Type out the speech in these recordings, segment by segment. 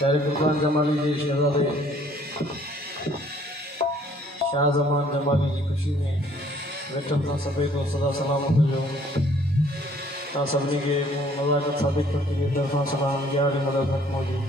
प्यारे कुर्बान जमाली जी शहजादे शाहजमान जमाली जी खुशी में वेठल था सभी को सदा सलामत जो ता सभी के नज़ाकत साबित करती है तरफा सलाम यार मदद मौजूद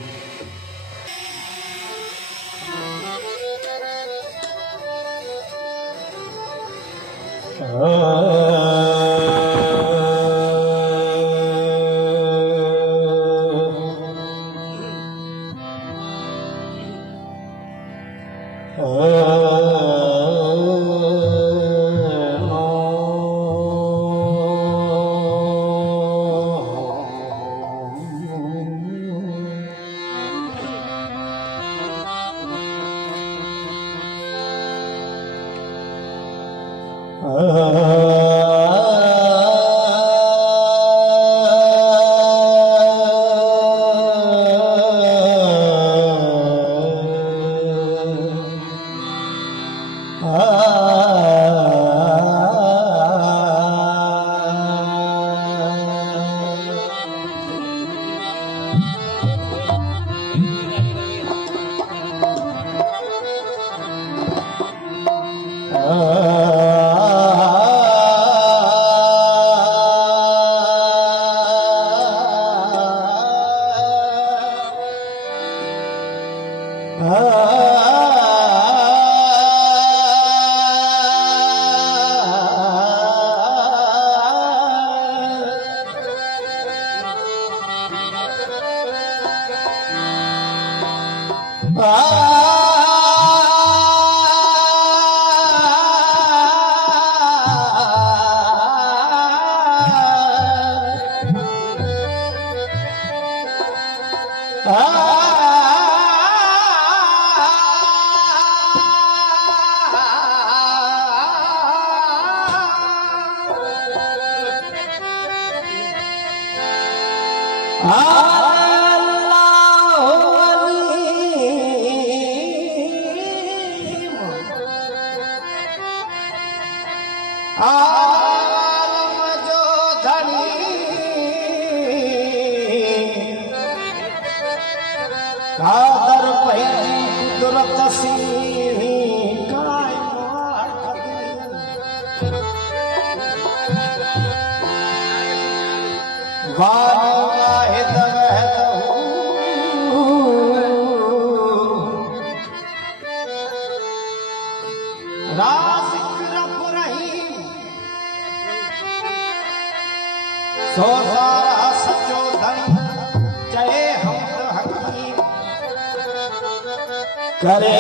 करे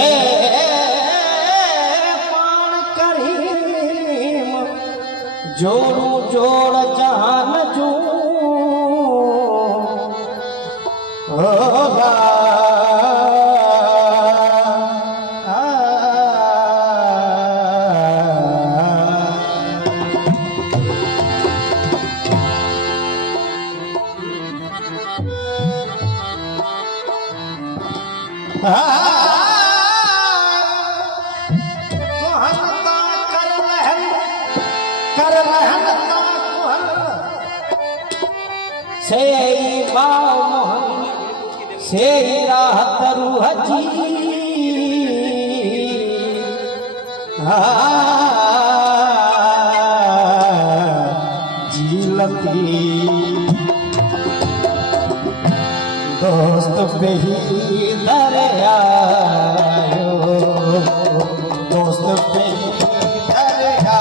पान करीम जोड़ू जोड़ जान जू होगा दोस्त पे ही दरिया दोस्त पे ही दरिया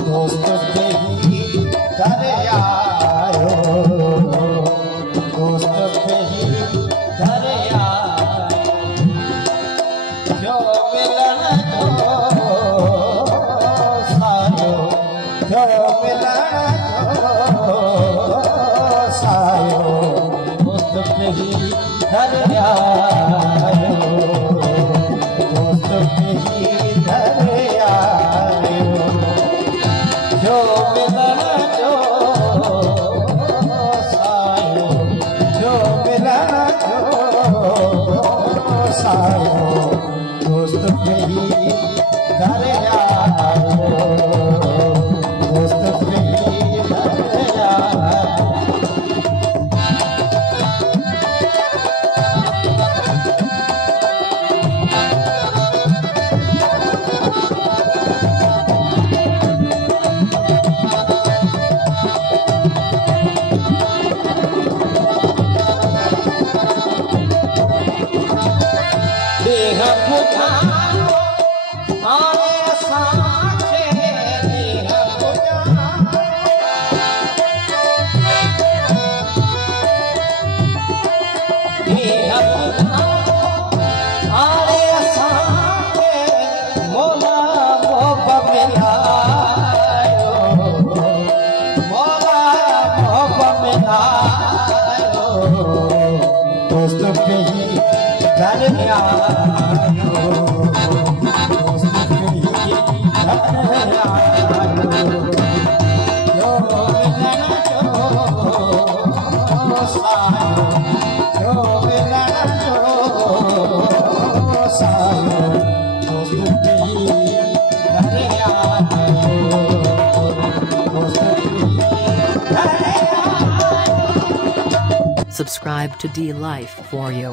दोस्त पे ही दरिया दोस्त पे ही दरिया जो मिलन सायो जो मिलन दोस्त पे ही दरिया दोस्त पे ही दरिया जो मिलन जो सायो जो मिलन जो सायो दोस्त पे ही दरिया दोस्त पे ही दरिया दोस्त के ही घर आयो, दोस्त के ही घर आयो, जो मिलना जो सायो, जो मिलना जो सायो, दोस्त के ही घर आयो, दोस्त के ही घर आयो। Subscribe to D Life for you.